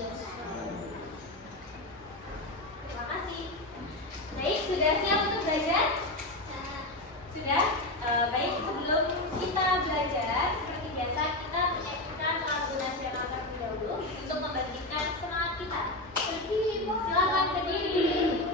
Terima kasih. Baik, sudah siap untuk belajar? Sudah? Baik, sebelum kita belajar, seperti biasa kita menyanyikan lagu nasional terlebih dahulu untuk membangkitkan semangat kita. Silakan berdiri.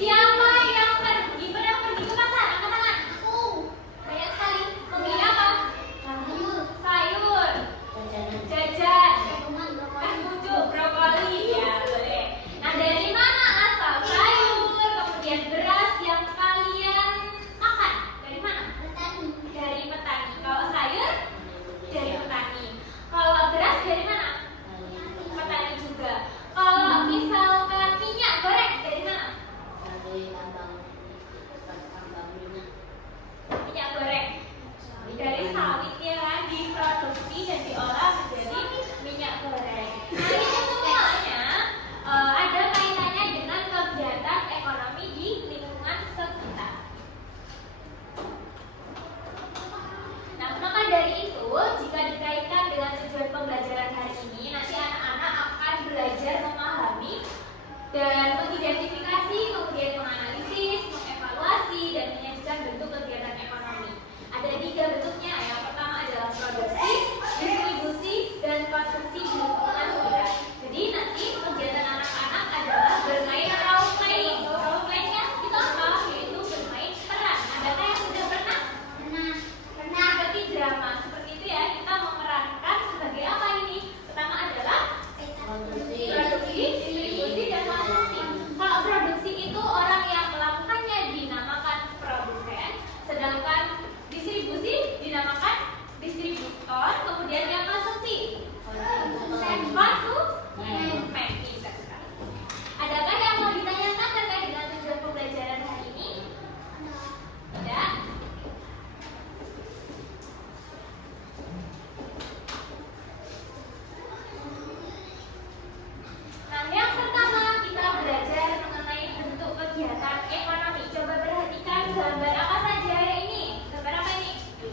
Siapa yang pergi? Pernah pergi ke pasar? Angkat tangan.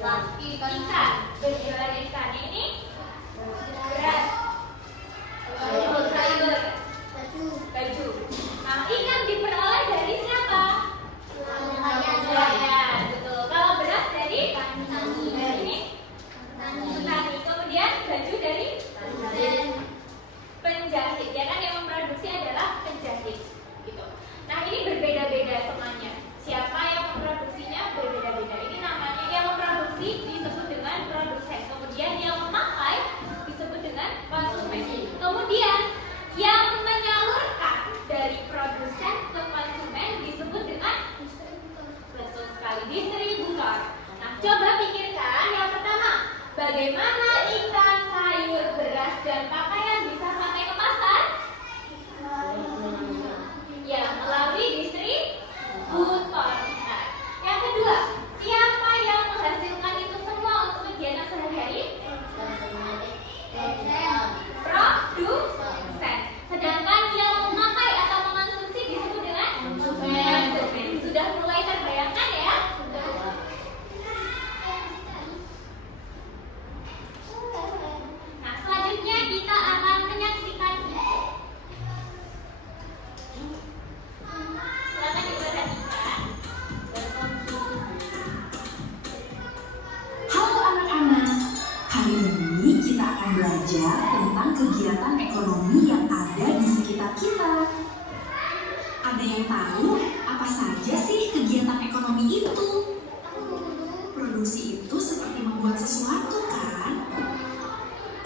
Ikan. Berjualan ikan. Ini beras. Sayur. Baju. Nah, ikan diperoleh dari siapa? Nelayan. Betul. Kalau beras dari ini petani. Kemudian baju dari penjahit. Ya kan, yang memproduksi adalah penjahit. Gitu. Nah, ini berbeda-beda semuanya. Siapa yang memproduksinya berbeda-beda. Ini namanya yang memproduksi disebut dengan produsen. Kemudian yang memakai disebut dengan konsumen. Kemudian yang menyalurkan dari produsen ke konsumen disebut dengan betul sekali distributor. Nah, coba pikirkan yang pertama, bagaimana ikan, sayur, beras, dan pakaian bisa sampai ke pasar? Ya, melalui distributor. Nah, yang kedua, siapa yang menghasilkan itu semua untuk kegiatan sehari-hari? Produsen. Sedangkan yang memakai atau mengonsumsi disebut dengan konsumen. Sudah mulai terbayangkan ya? Nah, selanjutnya kita akan menyaksikan. Silakan diperhatikan. Halo anak-anak, hari ini kita akan belajar tentang kegiatan ekonomi yang ada di sekitar kita. Ada yang tahu apa saja sih kegiatan ekonomi itu? Produksi itu seperti membuat sesuatu kan?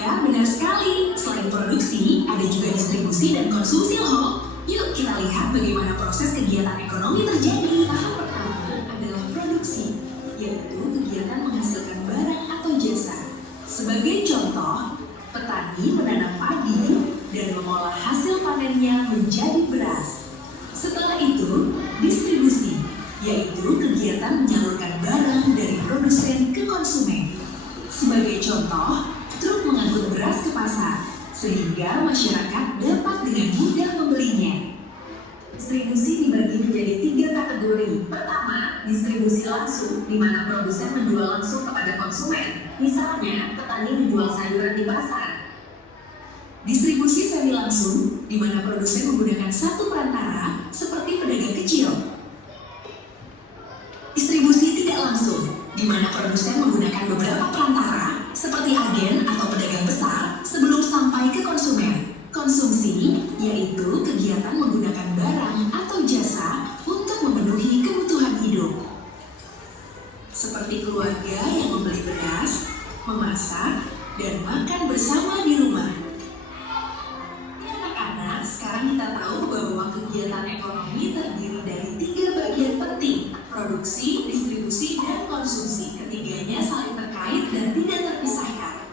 Ya, benar sekali. Selain produksi, ada juga distribusi dan konsumsi loh. Yuk kita lihat bagaimana proses kegiatan ekonomi terjadi. Tahap pertama adalah produksi, yaitu kegiatan menghasilkan barang atau jasa. Sebagai contoh, petani menanam padi dan mengolah hasil panennya menjadi beras. Setelah itu, distribusi, yaitu kegiatan menyalurkan barang dari produsen ke konsumen. Sebagai contoh, truk mengangkut beras ke pasar, sehingga masyarakat dapat dengan mudah membelinya. Distribusi dibagi menjadi 3 kategori. Pertama, distribusi langsung, di mana produsen menjual langsung kepada konsumen. Misalnya, petani menjual sayuran di pasar. Distribusi semi langsung, di mana produsen menggunakan satu perantara, seperti pedagang kecil. Distribusi tidak langsung, di mana produsen menggunakan beberapa perantara, seperti agen atau pedagang besar, sebelum sampai ke konsumen. Konsumsi, yaitu kegiatan menggunakan barang atau jasa untuk memenuhi kebutuhan hidup. Seperti keluarga yang membeli beras, memasak, dan makan bersama di rumah. Ya, anak-anak, sekarang kita tahu bahwa kegiatan ekonomi terdiri dari 3 bagian penting: produksi, distribusi, dan konsumsi. Ketiganya saling terkait dan tidak terpisahkan.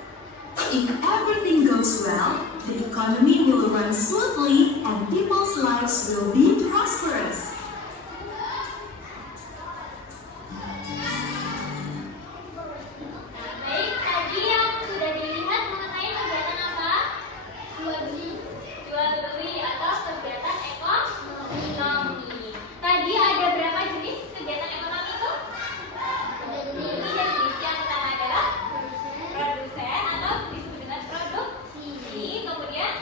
If everything goes well, the economy will run smoothly and people's lives will be prosperous. Baik, tadi yang sudah dilihat mengenai kegiatan apa? Jual beli atau kegiatan ekonomi. Tadi ada berapa jenis kegiatan ekonomi itu? Ini jenis yang pertama adalah produsen atau disebut dengan produksi. Kemudian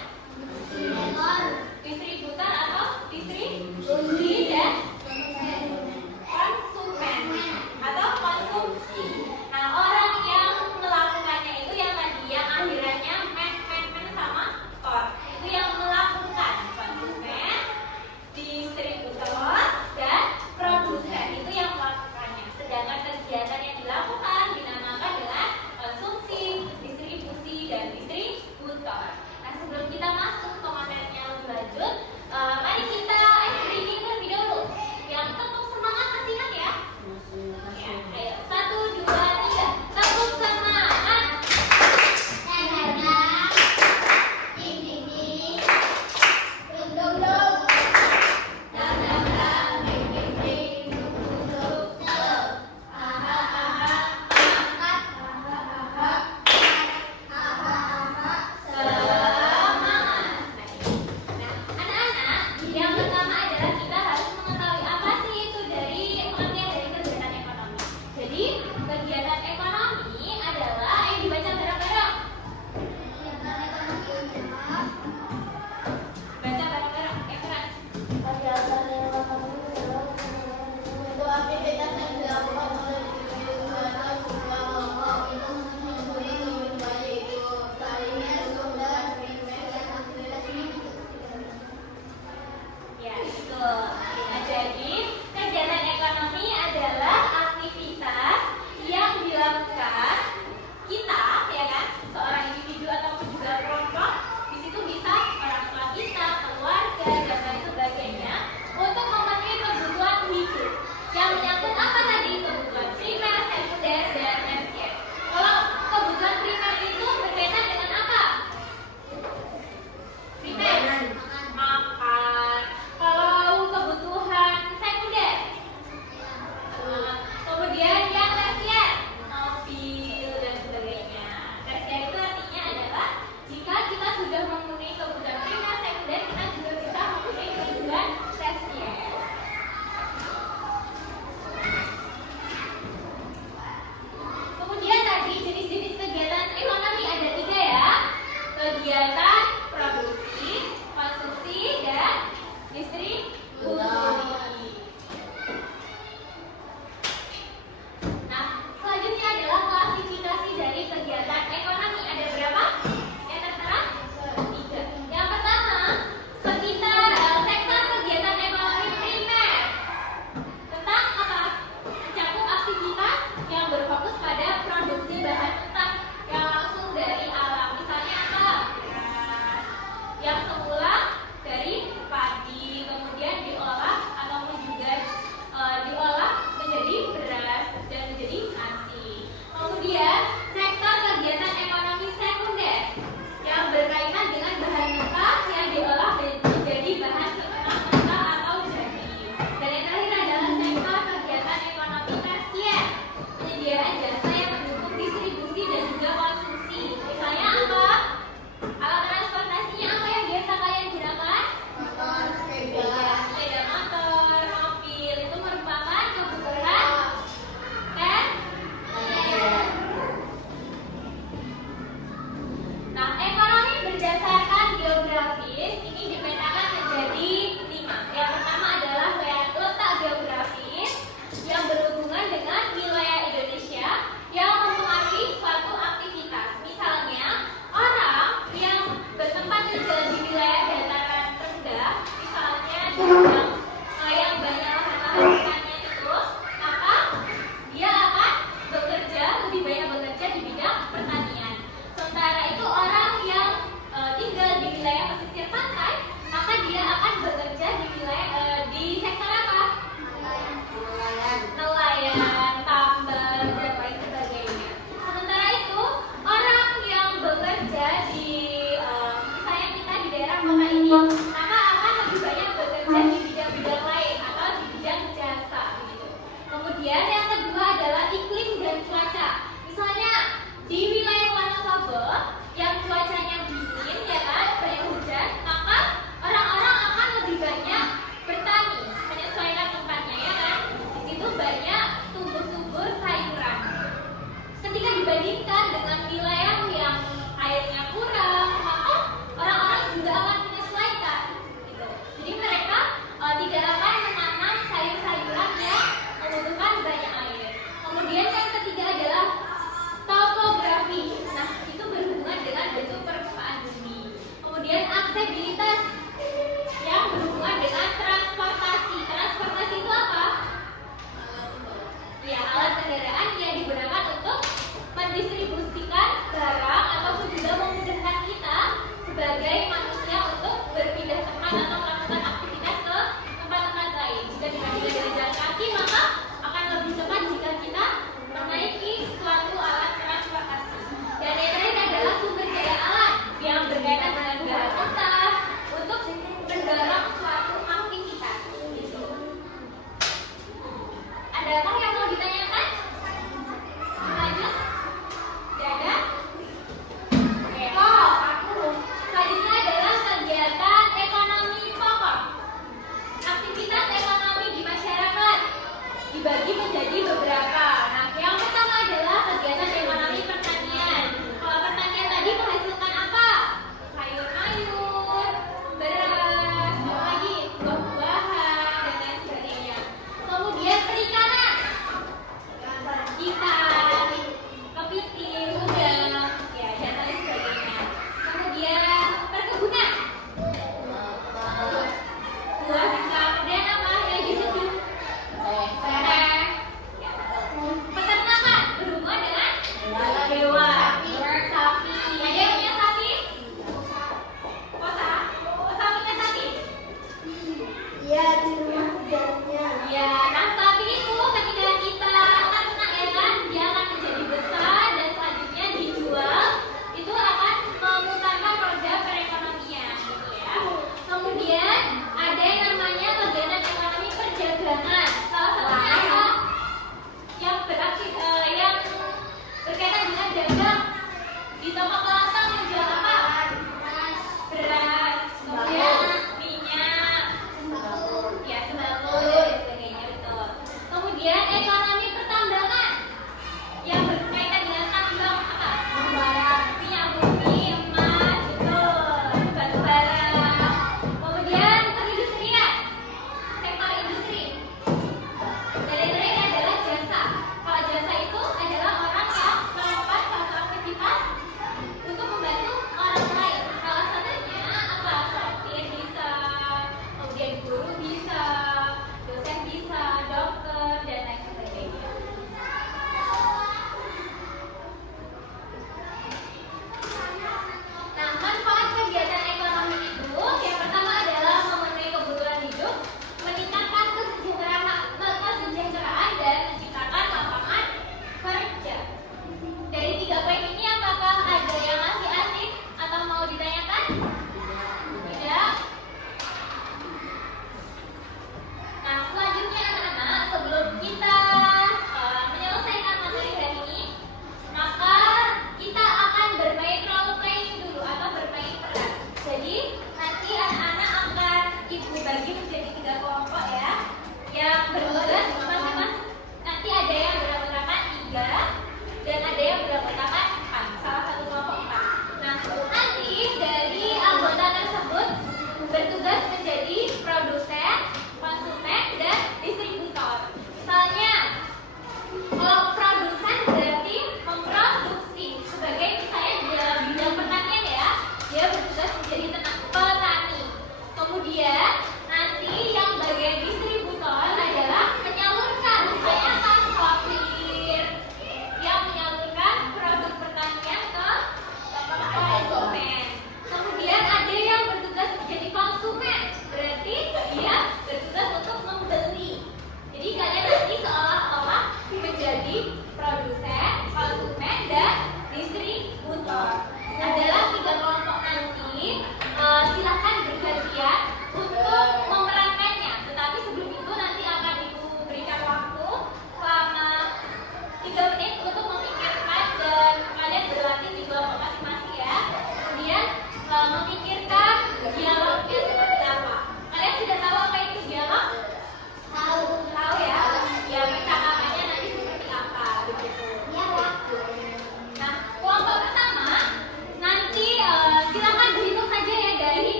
dengan wilayah Indonesia yang mempengaruhi suatu aktivitas. Misalnya, orang yang bertempat tinggal di wilayah dataran rendah, misalnya di bidang yang banyak lahan-lahan pertanian itu, maka dia akan lebih banyak bekerja di bidang pertanian. Sementara itu orang yang tinggal di wilayah pesisir pantai, maka dia akan bekerja di wilayah di sektor apa? Nelayan, tambang, dan lain sebagainya. Sementara itu orang yang bekerja di misalnya kita di daerah kota ini, maka akan lebih banyak bekerja di bidang-bidang lain atau di bidang jasa gitu. Kemudian yang kedua adalah iklim dan cuaca. Misalnya di wilayah Wonosobo yang cuacanya dingin ya kan, banyak hujan, maka orang-orang akan lebih banyak bertani, menyesuaikan tempatnya ya kan. Di situ banyak tumbuh subur sayuran. Ketika dibandingkan dengan wilayah yang airnya kurang, maka orang-orang juga akan menyesuaikan gitu. Jadi mereka tidak akan menanam sayur-sayuran yang membutuhkan banyak air. Kemudian yang ketiga adalah topografi. Nah, itu berhubungan dengan bentuk permukaan bumi. Kemudian aksesibilitas yang berhubungan dengan transportasi. Transportasi itu apa? Ya, alat kendaraan yang digunakan untuk mendistribusikan barang ataupun juga memudahkan kita sebagai manusia untuk berpindah tempat atau melakukan aktivitas ke tempat-tempat lain. Jika dibandingkan dengan jalan kaki, maka akan lebih cepat jika kita menaiki suatu alat transportasi. Dan yang terakhir adalah sumber daya alam yang berkaitan dengan bahan mentah untuk mendorong suatu aktivitas. Gitu. Adakah yang mau ditanyakan?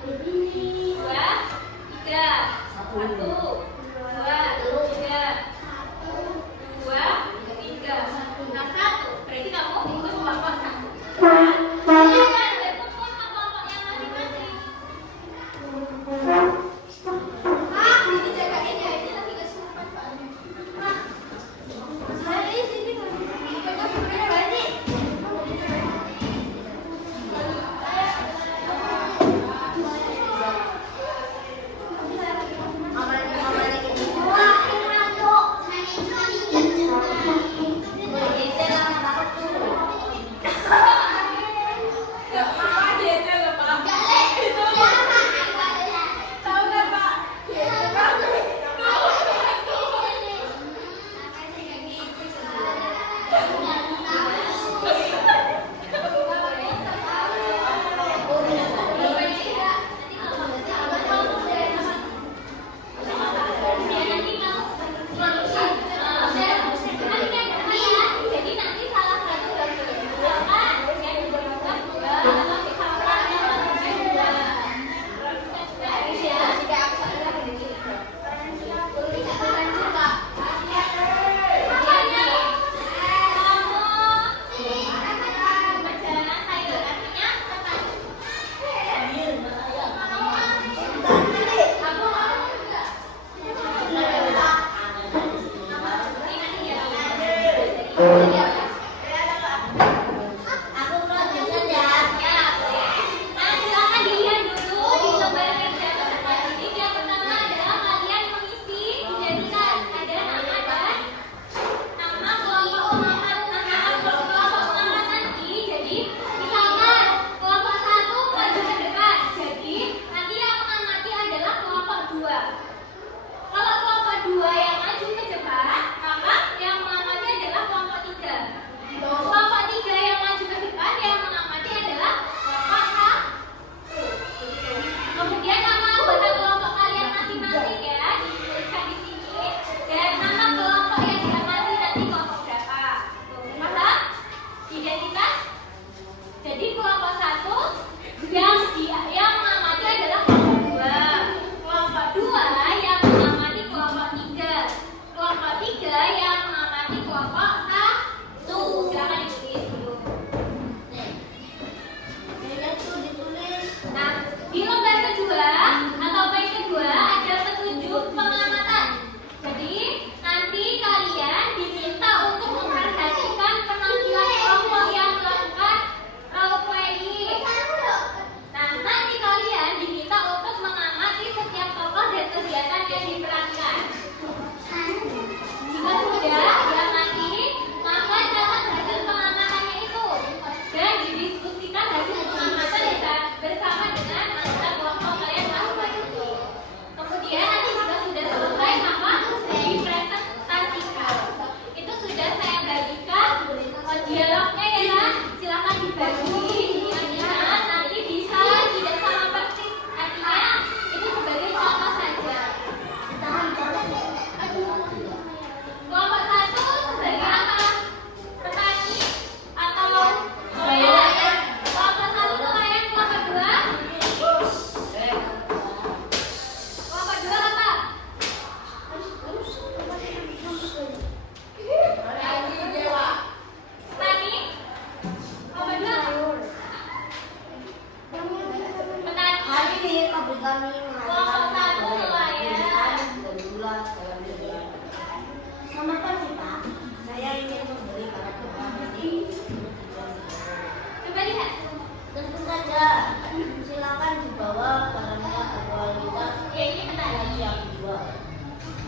dua, tiga, satu, dua, tiga, dua, tiga. Nah, satu. Berarti kamu ikut kelompok satu. Silakan berkumpul ke kelompoknya masing-masing. Ini jagain ya, ini lagi kesurupan Pak. Saya di sini Pak. Berarti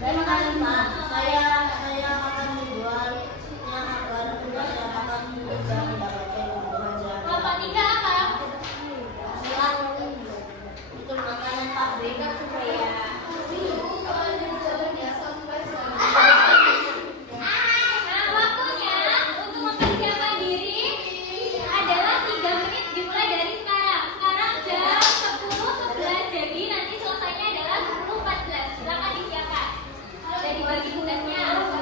Terima kasih Pak. Saya akan menjualnya agar luas dan akan bisa mendapatkan keuntungan yang Kelompok tiga apa? silang. Itu makanan pabrik supaya Nah, waktunya untuk mempersiapkan diri adalah 3 menit dimulai dari sekarang. Sekarang jam 10.11, jadi nanti selesainya adalah 10.14. Silakan disiapkan. Jadi bagi tugasnya.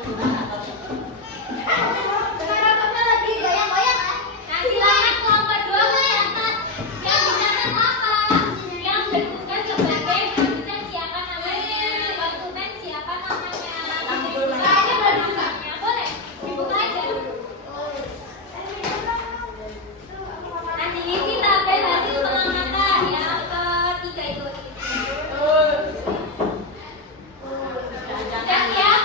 menggunakan ponsel. Nah, silakan kelompok 2 mencatat. Yang dicatat apa? Yang bertugas sebagai produsen siapa namanya? Konsumen siapa namanya? Dibuka aja berbuka. Boleh? Dibuka aja. Nah, diisi tabel hasil pengamatan yang ketiga itu. Sudah siap?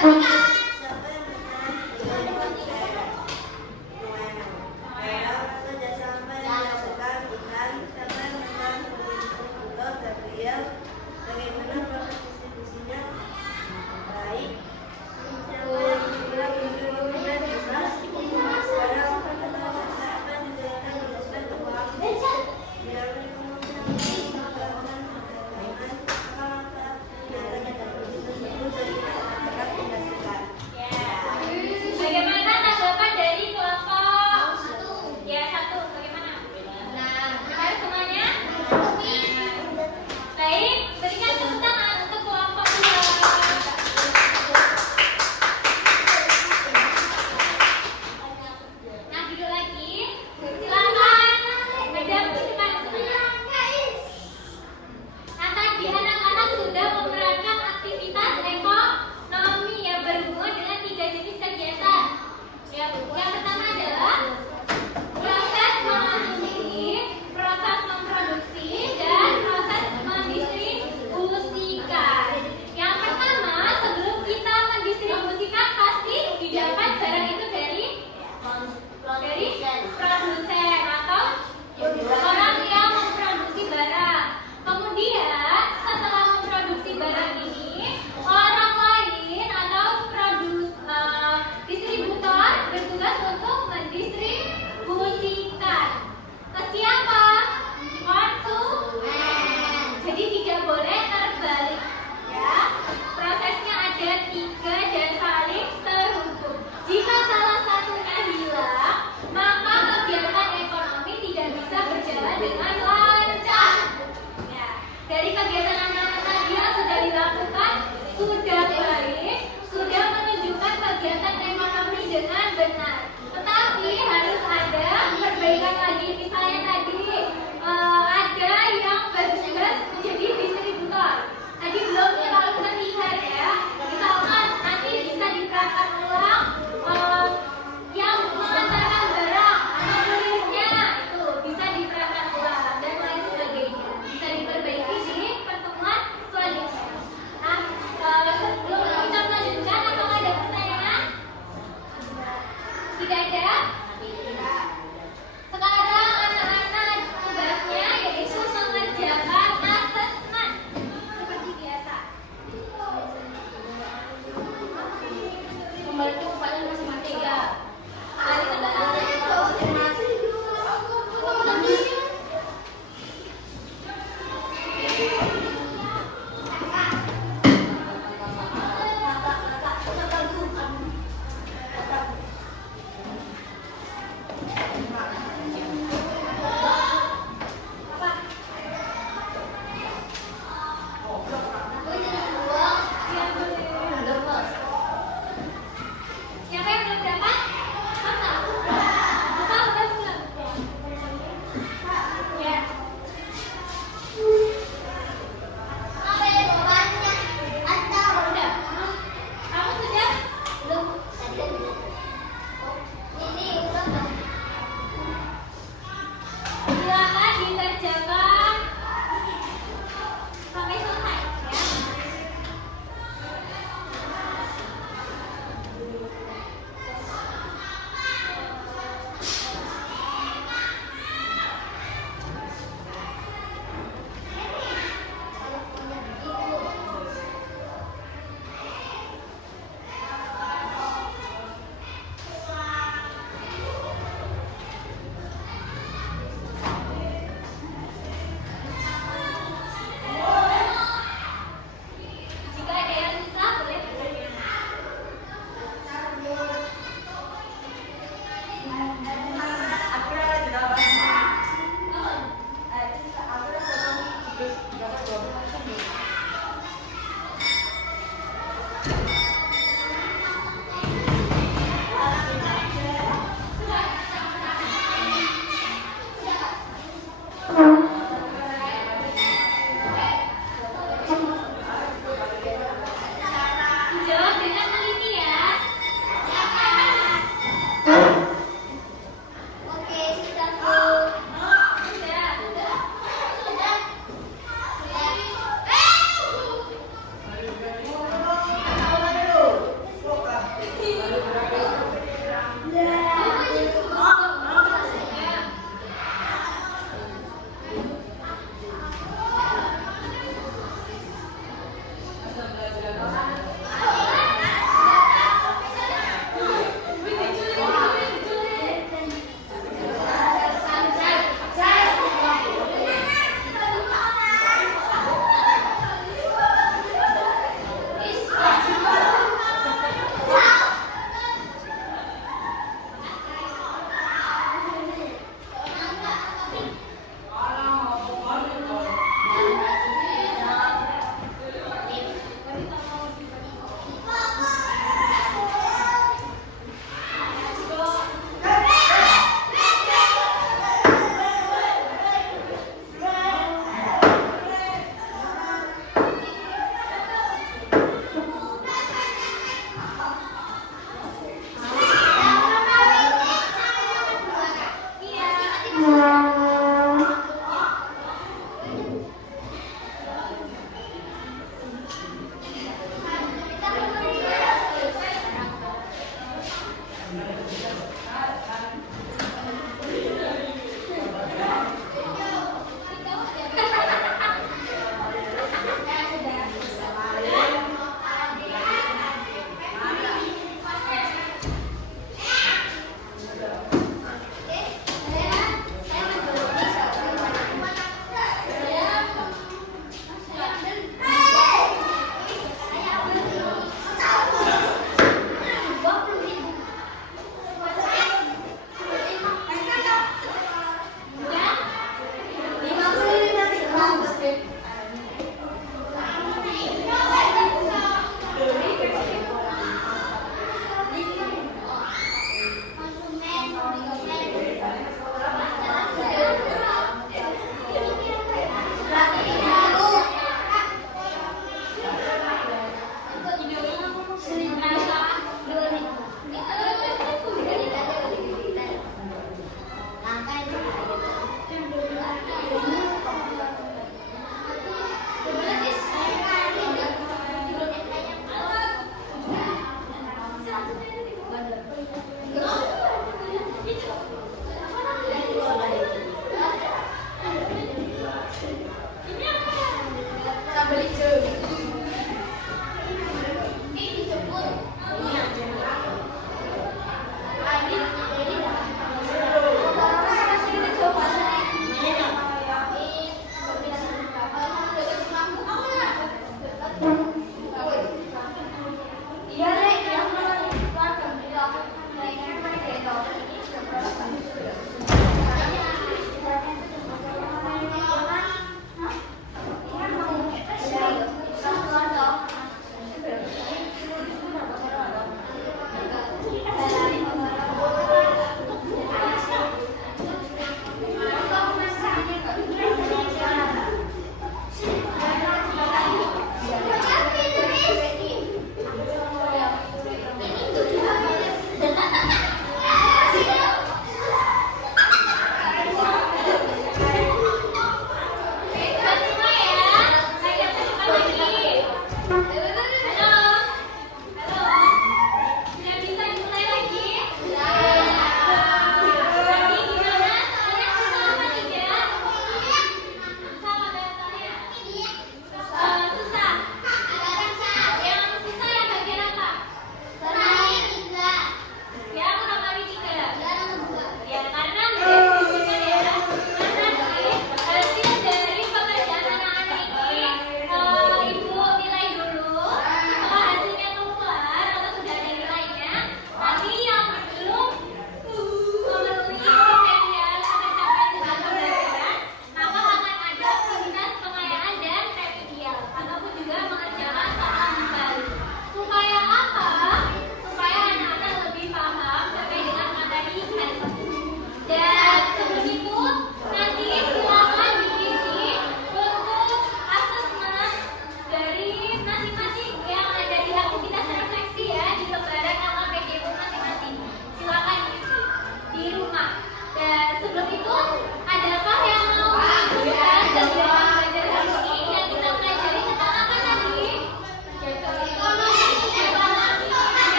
Siapa yang berperan sebagai konsep? Noel atau jasa apa yang dilakukan Ikan? Siapa yang berperan sebagai distributor? Gabriel. Bagaimana proses distribusinya? Baik. Siapa yang dibilang menurunkan jelas? Sekarang kata jasa apa yang dijelaskan menuliskan uang? Bilang di kemudian mengatakan bagaimana langkah nyata tersebut dari masyarakat didasarkan. Bagaimana tanggapan dari kelompok ya 1? Bagaimana? Benar semuanya? Baik, berikan tepuk tangan untuk kelompok 2. Nah, duduk lagi. Silakan. Ada pertunjukan semuanya. Nah, tadi anak-anak sudah menerapkan aktivitas ekonomi yang berhubungan dengan 3 jenis kegiatan. Yang pertama adalah proses mengonsumsi, proses memproduksi, dan proses mendistribusikan. Yang pertama, sebelum kita mendistribusikan pasti didapat barang itu dari produsen atau orang yang memproduksi barang. Kemudian setelah memproduksi barang ini, orang lain atau distributor bertugas untuk mendistribusikan ke siapa? Konsumen. Jadi tidak boleh terbalik, ya. Prosesnya ada 3 dan saling terhubung. Jika salah satunya hilang, maka kegiatan ekonomi tidak bisa berjalan dengan lancar. Ya, dari kegiatan anak-anak tadi yang sudah dilakukan sudah baik, sudah menunjukkan kegiatan ekonomi dengan benar. Tetapi harus ada perbaikan lagi. Misalnya tadi ada yang bertugas menjadi distributor. Tadi belum terlalu terlihat ya. Misalkan nanti bisa diterapkan ulang yang mengantarkan barang atau kurirnya itu bisa diterapkan ulang dan lain sebagainya. Bisa diperbaiki di pertemuan selanjutnya. Nah, sebelum kita melanjutkan, apakah ada pertanyaan? Tidak ada? Sekarang anak-anak tugasnya yaitu mengerjakan naskah Ya.